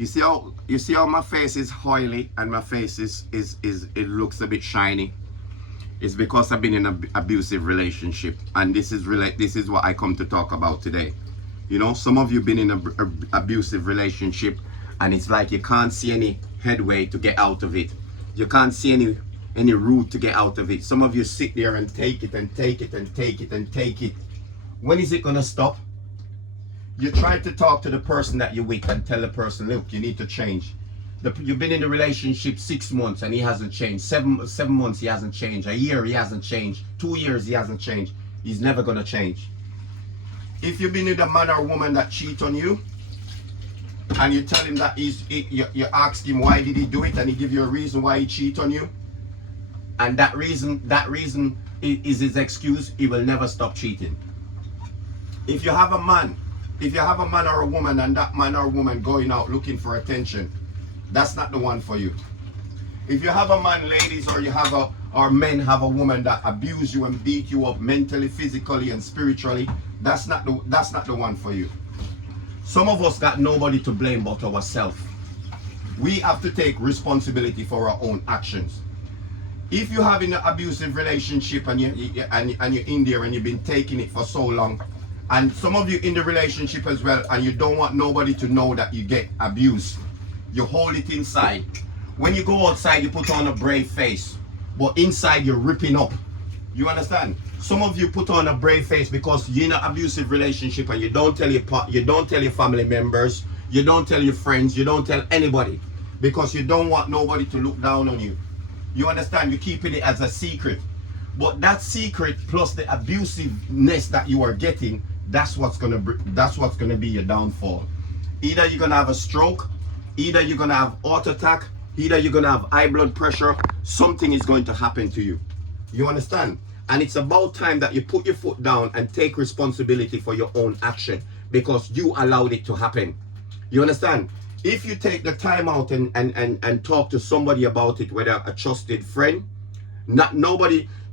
You see how my face is oily and my face is it looks a bit shiny. It's because I've been in an abusive relationship, and this is what I come to talk about today. Some of you been in an abusive relationship, and it's like you can't see any headway to get out of it. You can't see any route to get out of it. Some of you sit there and take it and take it and take it and take it. When is it gonna stop? You try to talk to the person that you're with and tell the person, look, you need to change. You've been in the relationship 6 months and he hasn't changed. 7 months he hasn't changed. A year he hasn't changed. 2 years he hasn't changed. He's never gonna change. If you've been with a man or woman that cheat on you, and you tell him that you ask him why did he do it, and he give you a reason why he cheat on you, and that reason is his excuse, he will never stop cheating. If you have a man or a woman, and that man or woman going out looking for attention, that's not the one for you. If you have a man, ladies, or men have a woman that abuse you and beat you up mentally, physically, and spiritually, that's not the one for you. Some of us got nobody to blame but ourselves. We have to take responsibility for our own actions. If you have an abusive relationship and you're in there and you've been taking it for so long, and some of you in the relationship as well, and you don't want nobody to know that you get abused, you hold it inside. When you go outside, you put on a brave face, but inside you're ripping up. You understand? Some of you put on a brave face because you're in an abusive relationship and you don't tell your family members, you don't tell your friends, you don't tell anybody, because you don't want nobody to look down on you. You understand? You're keeping it as a secret. But that secret plus the abusiveness that you are getting, that's what's gonna be your downfall. Either you're gonna have a stroke, either you're gonna have heart attack, either you're gonna have high blood pressure. Something is going to happen to you. You understand? And it's about time that you put your foot down and take responsibility for your own action, because you allowed it to happen. You understand? If you take the time out and talk to somebody about it, whether a trusted friend,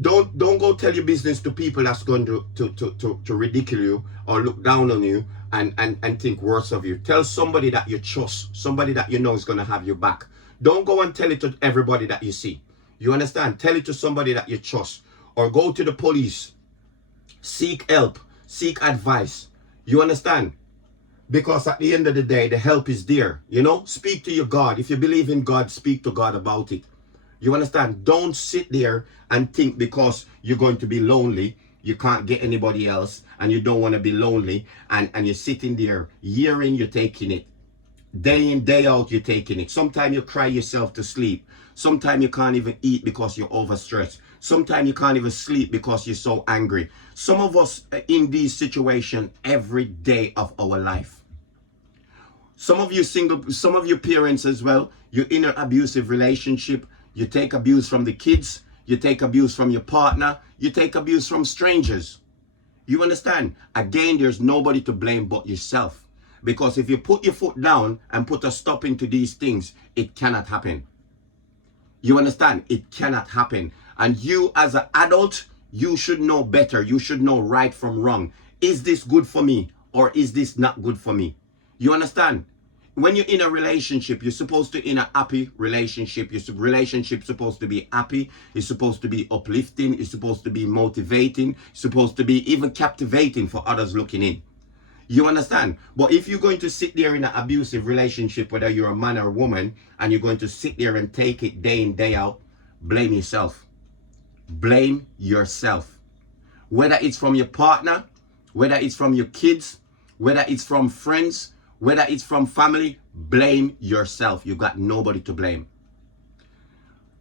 don't go tell your business to people that's going to ridicule you or look down on you and think worse of you. Tell somebody that you trust, somebody that you know is going to have your back. Don't go and tell it to everybody that you see. You understand? Tell it to somebody that you trust. Or go to the police. Seek help. Seek advice. You understand? Because at the end of the day, the help is there. Speak to your God. If you believe in God, speak to God about it. You understand? Don't sit there and think because you're going to be lonely, you can't get anybody else, and you don't want to be lonely, and you're sitting there, year in, you're taking it. Day in, day out, you're taking it. Sometimes you cry yourself to sleep. Sometimes you can't even eat because you're overstressed. Sometimes you can't even sleep because you're so angry. Some of us are in these situations every day of our life. Some of you single, some of your parents as well, you're in an abusive relationship. You take abuse from the kids. You take abuse from your partner. You take abuse from strangers. You understand? Again, there's nobody to blame but yourself. Because if you put your foot down and put a stop into these things, it cannot happen. You understand? It cannot happen. And you as an adult, you should know better. You should know right from wrong. Is this good for me or is this not good for me? You understand? When you're in a relationship, you're supposed to in a happy relationship. Your relationship supposed to be happy. It's supposed to be uplifting. It's supposed to be motivating. It's supposed to be even captivating for others looking in. You understand? But if you're going to sit there in an abusive relationship, whether you're a man or a woman, and you're going to sit there and take it day in, day out, blame yourself. Blame yourself. Whether it's from your partner, whether it's from your kids, whether it's from friends, whether it's from family, blame yourself. You got nobody to blame.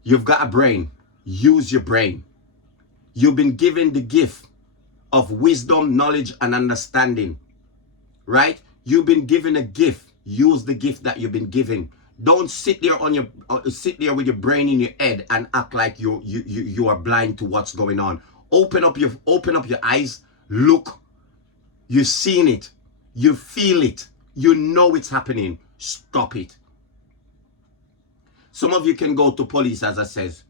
You've got a brain. Use your brain. You've been given the gift of wisdom, knowledge, and understanding. Right? You've been given a gift. Use the gift that you've been given. Don't sit there sit there with your brain in your head and act like you are blind to what's going on. Open up your eyes. Look. You've seen it. You feel it. You know it's happening. Stop it. Some of you can go to police, as I says.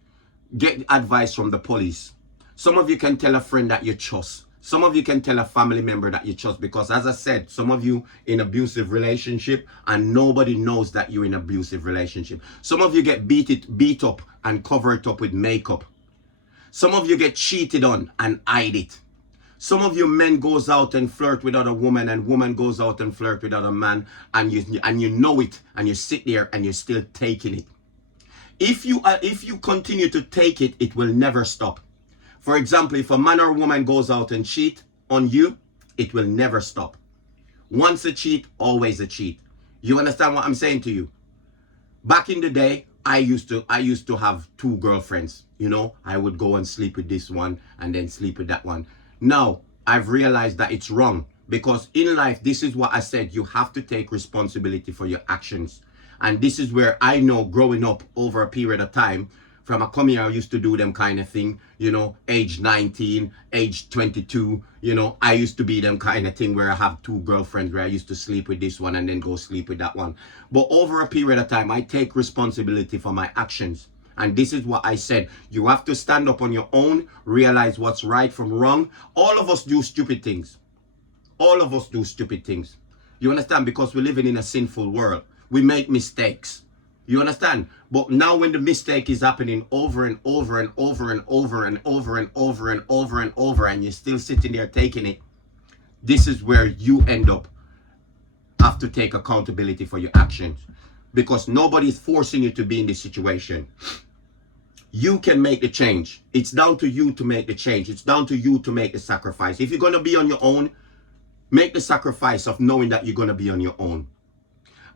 Get advice from the police. Some of you can tell a friend that you trust. Some of you can tell a family member that you trust, because as I said, some of you in abusive relationship and nobody knows that you're in abusive relationship. Some of you get beat up and cover it up with makeup. Some of you get cheated on and hide it. Some of you men goes out and flirt with other woman, and woman goes out and flirt with other man, and you know it, and you sit there and you're still taking it. If you continue to take it, it will never stop. For example, if a man or woman goes out and cheat on you, it will never stop. Once a cheat, always a cheat. You understand what I'm saying to you? Back in the day, I used to have 2 girlfriends. You know, I would go and sleep with this one and then sleep with that one. Now, I've realized that it's wrong, because in life, this is what I said, you have to take responsibility for your actions. And this is where I know, growing up over a period of time, from a come here, I used to do them kind of thing, you know, age 19, age 22, you know, I used to be them kind of thing where I have 2 girlfriends, where I used to sleep with this one and then go sleep with that one. But over a period of time, I take responsibility for my actions. And this is what I said. You have to stand up on your own, realize what's right from wrong. All of us do stupid things. All of us do stupid things. You understand? Because we're living in a sinful world. We make mistakes. You understand? But now when the mistake is happening over and over and over and over and over and over and over and over, and you're still sitting there taking it, this is where you end up have to take accountability for your actions. Because nobody's forcing you to be in this situation. You can make the change. It's down to you to make the change. It's down to you to make the sacrifice. If you're going to be on your own, make the sacrifice of knowing that you're going to be on your own.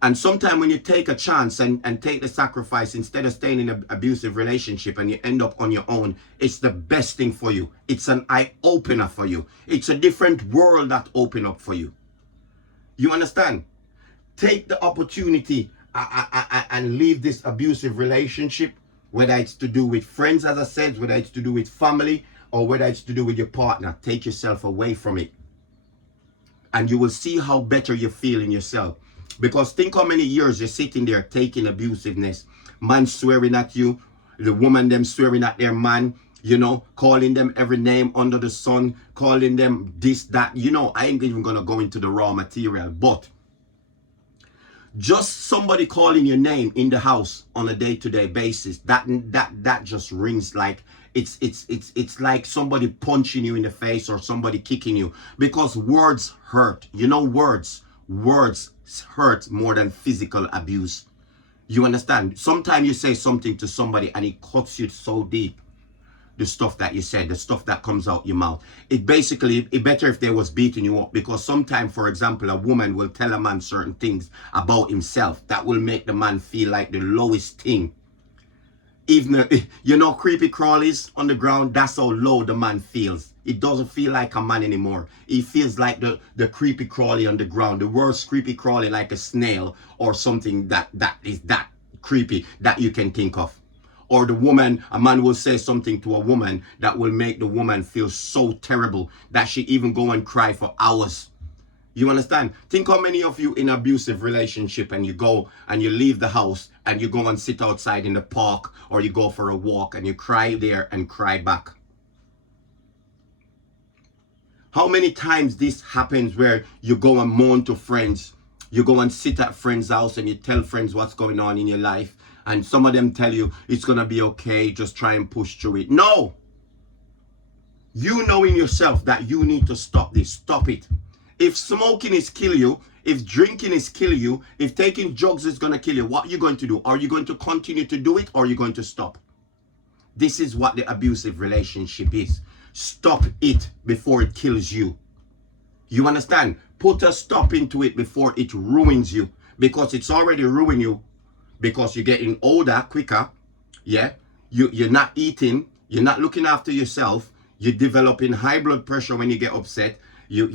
And sometimes when you take a chance and take the sacrifice, instead of staying in an abusive relationship and you end up on your own, it's the best thing for you. It's an eye-opener for you. It's a different world that opens up for you. You understand? Take the opportunity and leave this abusive relationship, whether it's to do with friends, as I said, whether it's to do with family, or whether it's to do with your partner. Take yourself away from it. And you will see how better you feel in yourself. Because think how many years you're sitting there taking abusiveness. Man swearing at you, the woman them swearing at their man, you know, calling them every name under the sun, calling them this, that. You know, I ain't even going to go into the raw material, but just somebody calling your name in the house on a day-to-day basis, that just rings like it's like somebody punching you in the face or somebody kicking you, because words hurt. You know, words hurt more than physical abuse. You understand? Sometimes you say something to somebody and it cuts you so deep. The stuff that you said, the stuff that comes out your mouth. It better if they was beating you up, because sometimes, for example, a woman will tell a man certain things about himself that will make the man feel like the lowest thing. Even, you know, creepy crawlies on the ground, that's how low the man feels. It doesn't feel like a man anymore. He feels like the creepy crawly on the ground, the worst creepy crawly, like a snail or something that is that creepy that you can think of. Or the woman, a man will say something to a woman that will make the woman feel so terrible that she even go and cry for hours. You understand? Think how many of you in abusive relationship, and you go and you leave the house and you go and sit outside in the park, or you go for a walk and you cry there and cry back. How many times this happens where you go and moan to friends, you go and sit at friends' house and you tell friends what's going on in your life, and some of them tell you it's going to be okay, just try and push through it. No! You know in yourself that you need to stop this. Stop it. If smoking is kill you, if drinking is kill you, if taking drugs is going to kill you, what are you going to do? Are you going to continue to do it, or are you going to stop? This is what the abusive relationship is. Stop it before it kills you. You understand? Put a stop into it before it ruins you, because it's already ruining you. Because you're getting older quicker, yeah. You're not eating, you're not looking after yourself. You're developing high blood pressure when you get upset. You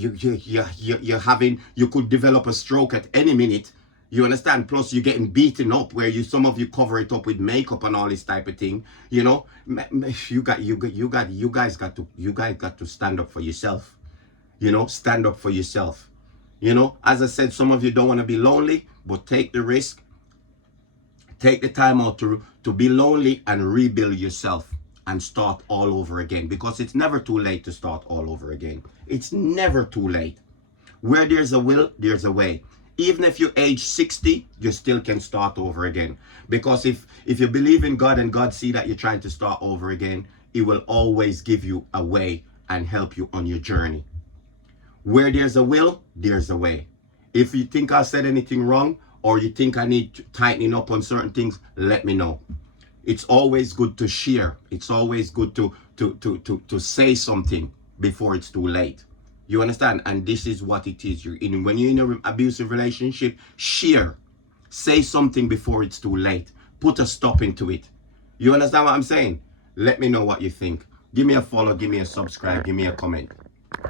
could develop a stroke at any minute. You understand? Plus you're getting beaten up, where some of you cover it up with makeup and all this type of thing. You know, you guys got to stand up for yourself. You know, stand up for yourself. You know, as I said, some of you don't want to be lonely, but take the risk. Take the time out to be lonely and rebuild yourself. and start all over again, because it's never too late to start all over again. It's never too late. Where there's a will, there's a way. Even if you age 60, you still can start over again. Because if you believe in God and God see that you're trying to start over again, He will always give you a way and help you on your journey. Where there's a will, there's a way. If you think I said anything wrong, or you think I need to tighten up on certain things, let me know. It's always good to share. It's always good to say something before it's too late. You understand? And this is what it is. When you're in an abusive relationship, share. Say something before it's too late. Put a stop into it. You understand what I'm saying? Let me know what you think. Give me a follow, give me a subscribe, give me a comment.